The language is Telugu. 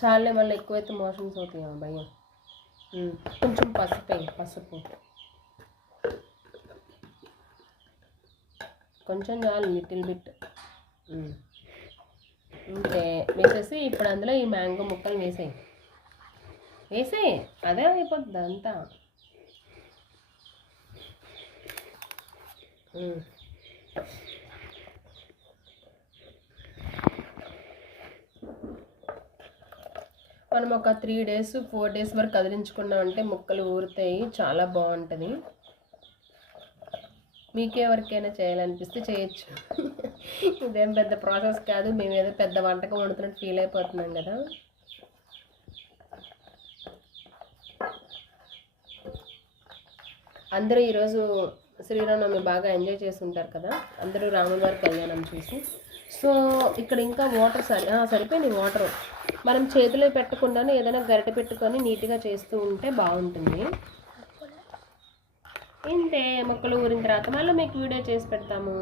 చాలే, మళ్ళీ ఎక్కువైతే మోషన్స్ అవుతాయి భయం. కొంచెం పసుపు కొంచెం చాలు, లిటిల్ బిట్. అంతే వేసేసి ఇప్పుడు అందులో ఈ మ్యాంగో ముక్కలు వేసేయి అదే అయిపోద్ది అంతా. మనం ఒక 3 days 4 days వరకు కదిలించుకున్నామంటే ముక్కలు ఊరుతాయి, చాలా బాగుంటుంది. మీకెవరికైనా చేయాలనిపిస్తే చేయొచ్చు. ఇదేం పెద్ద ప్రాసెస్ కాదు, మేము ఏదో పెద్ద వంటకం వండుతున్నట్టు ఫీల్ అయిపోతున్నాం కదా. అందరూ ఈరోజు శ్రీరామనవమి బాగా ఎంజాయ్ చేసి ఉంటారు కదా, అందరూ రాముల వారి కళ్యాణం చూసి. సో ఇక్కడ ఇంకా వాటర్ సరిపోయింది. వాటర్ మనం చేతిలో పెట్టకుండానే ఏదైనా గరిటె పెట్టుకొని నీట్గా చేస్తూ ఉంటే బాగుంటుంది. ఇంతే, మొక్కలు ఊరిన తర్వాత మళ్ళీ మీకు వీడియో చేసి పెడతాము.